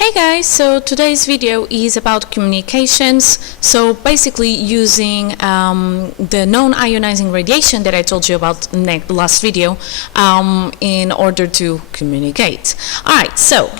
Hey guys, so today's video is about communications. So basically using the non-ionizing radiation that I told you about in the last video in order to communicate. Alright, so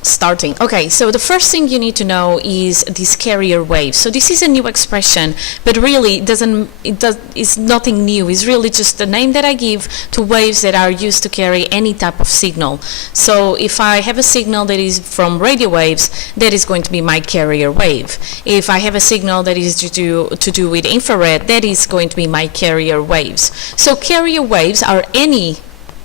starting. Okay, so the first thing you need to know is this carrier wave. So this is a new expression, but really it's nothing new. It's really just the name that I give to waves that are used to carry any type of signal. So if I have a signal that is from radio waves, that is going to be my carrier wave. If I have a signal that is to do with infrared, that is going to be my carrier waves. So carrier waves are any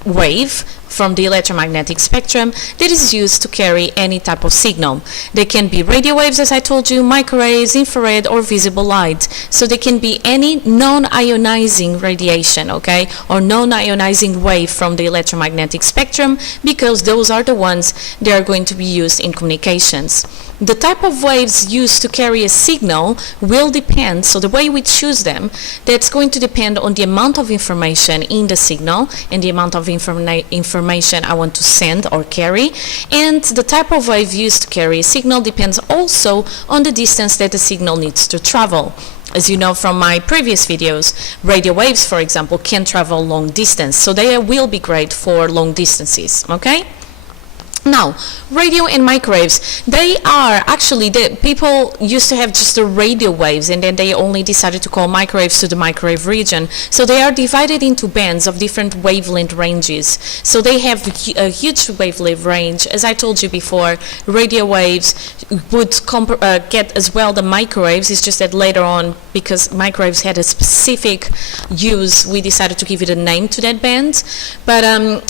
wave from the electromagnetic spectrum that is used to carry any type of signal. They can be radio waves, as I told you, microwaves, infrared, or visible light. So they can be any non-ionizing radiation, okay, or non-ionizing wave from the electromagnetic spectrum, because those are the ones that are going to be used in communications. The type of waves used to carry a signal will depend, so the way we choose them, that's going to depend on the amount of information in the signal and the amount of information I want to send or carry, and the type of wave used to carry a signal depends also on the distance that the signal needs to travel. As you know from my previous videos, radio waves, for example, can travel long distance, so they will be great for long distances, okay? Now, radio and microwaves, they are actually, people used to have just the radio waves, and then they only decided to call microwaves to the microwave region. So they are divided into bands of different wavelength ranges. So they have a huge wavelength range. As I told you before, radio waves would get as well the microwaves. It's just that later on, because microwaves had a specific use, we decided to give it a name to that band. But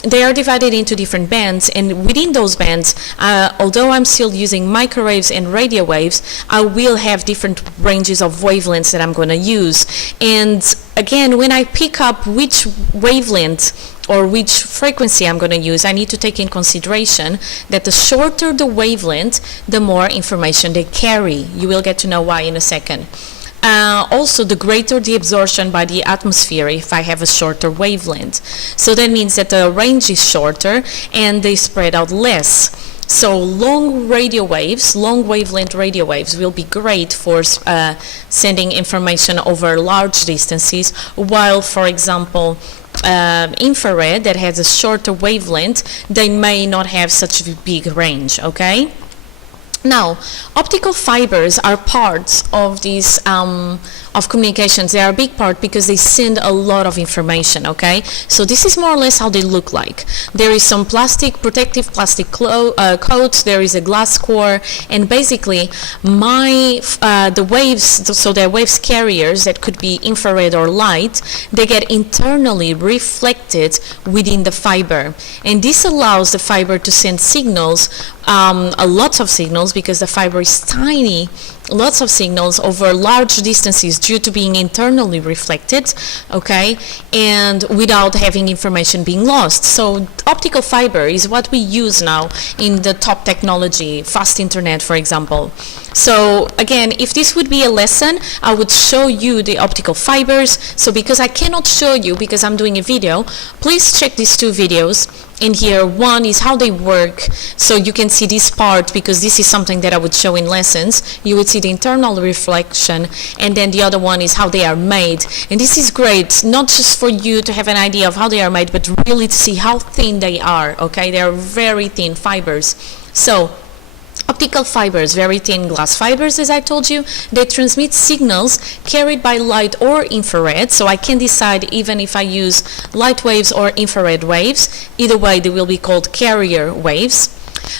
they are divided into different bands, and within those bands, although I'm still using microwaves and radio waves, I will have different ranges of wavelengths that I'm going to use. And again, when I pick up which wavelength or which frequency I'm going to use, I need to take in consideration that the shorter the wavelength, the more information they carry. You will get to know why in a second. Also, the greater the absorption by the atmosphere if I have a shorter wavelength. So that means that the range is shorter and they spread out less. So long radio waves, long wavelength radio waves will be great for sending information over large distances, while, for example, infrared that has a shorter wavelength, they may not have such a big range, okay? Now, optical fibers are parts of these of communications. They are a big part because they send a lot of information, okay? So this is more or less how they look like. There is some protective plastic coat, there is a glass core, and basically the waves, so they're waves carriers that could be infrared or light, they get internally reflected within the fiber. And this allows the fiber to send signals, lots of signals, because the fiber is tiny, lots of signals over large distances due to being internally reflected, okay, and without having information being lost. So optical fiber is what we use now in the top technology, fast internet, for example. So again, if this would be a lesson, I would show you the optical fibers. So because I cannot show you because I'm doing a video, please check these two videos. In here, one is how they work, so you can see this part, because this is something that I would show in lessons. You would see the internal reflection, and then the other one is how they are made. And this is great, not just for you to have an idea of how they are made, but really to see how thin they are, okay? They are very thin fibers. So optical fibers, very thin glass fibers, as I told you, they transmit signals carried by light or infrared. So I can decide even if I use light waves or infrared waves. Either way, they will be called carrier waves.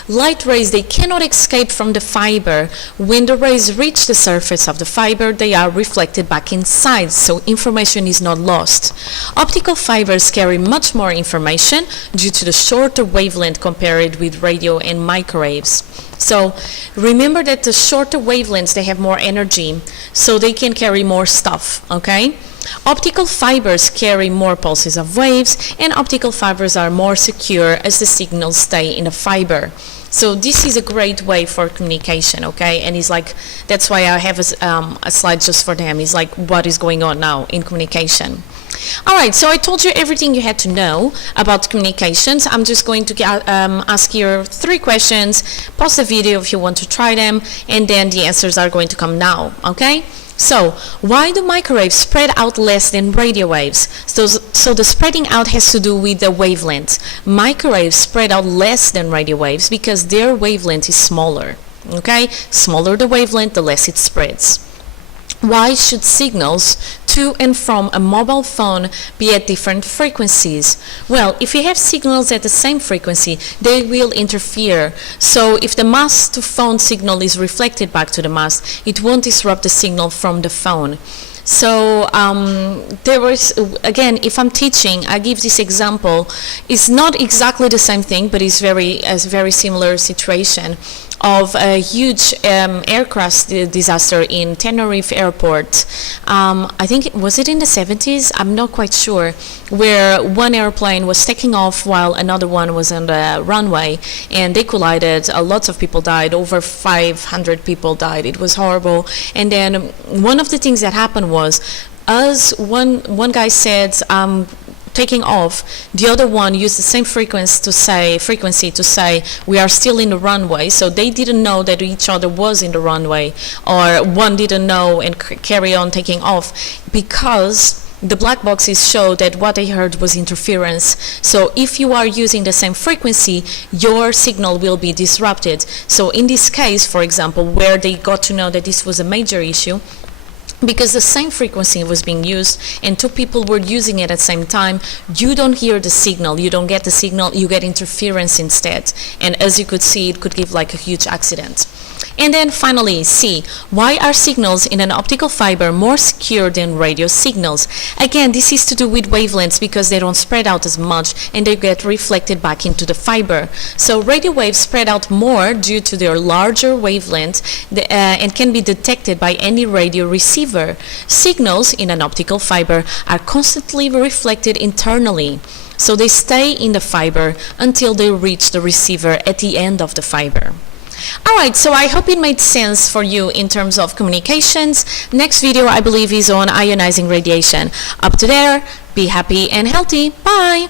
Light rays, they cannot escape from the fiber. When the rays reach the surface of the fiber, they are reflected back inside, so information is not lost. Optical fibers carry much more information due to the shorter wavelength compared with radio and microwaves. So remember that the shorter wavelengths, they have more energy, so they can carry more stuff, okay? Optical fibers carry more pulses of waves, and optical fibers are more secure as the signals stay in the fiber. So this is a great way for communication, okay? And it's like, that's why I have a slide just for them. It's like, what is going on now in communication? All right, so I told you everything you had to know about communications. I'm just going to ask you 3 questions. Pause the video if you want to try them, and then the answers are going to come now, okay? So, why do microwaves spread out less than radio waves? So the spreading out has to do with the wavelength. Microwaves spread out less than radio waves because their wavelength is smaller, okay? Smaller the wavelength, the less it spreads. Why should signals to and from a mobile phone be at different frequencies? Well, if you have signals at the same frequency, they will interfere. So if the mast to phone signal is reflected back to the mast, it won't disrupt the signal from the phone. So there was, again, if I'm teaching, I give this example. It's not exactly the same thing, but it's a very similar situation of a huge aircraft disaster in Tenerife Airport. I think, was it in the 70s? I'm not quite sure, where one airplane was taking off while another one was on the runway, and they collided. Lots of people died. Over 500 people died. It was horrible. And then one of the things that happened was, as one guy said, taking off, the other one used the same frequency to say we are still in the runway. So they didn't know that each other was in the runway, or one didn't know and carry on taking off, because the black boxes show that what they heard was interference. So if you are using the same frequency, your signal will be disrupted. So in this case, for example, where they got to know that this was a major issue, because the same frequency was being used and 2 people were using it at the same time, you don't hear the signal, you don't get the signal, you get interference instead. And as you could see, it could give like a huge accident. And then finally, C, why are signals in an optical fiber more secure than radio signals? Again, this is to do with wavelengths, because they don't spread out as much and they get reflected back into the fiber. So radio waves spread out more due to their larger wavelength and can be detected by any radio receiver. Signals in an optical fiber are constantly reflected internally. So they stay in the fiber until they reach the receiver at the end of the fiber. Alright, so I hope it made sense for you in terms of communications. Next video, I believe, is on ionizing radiation. Up to there, be happy and healthy. Bye!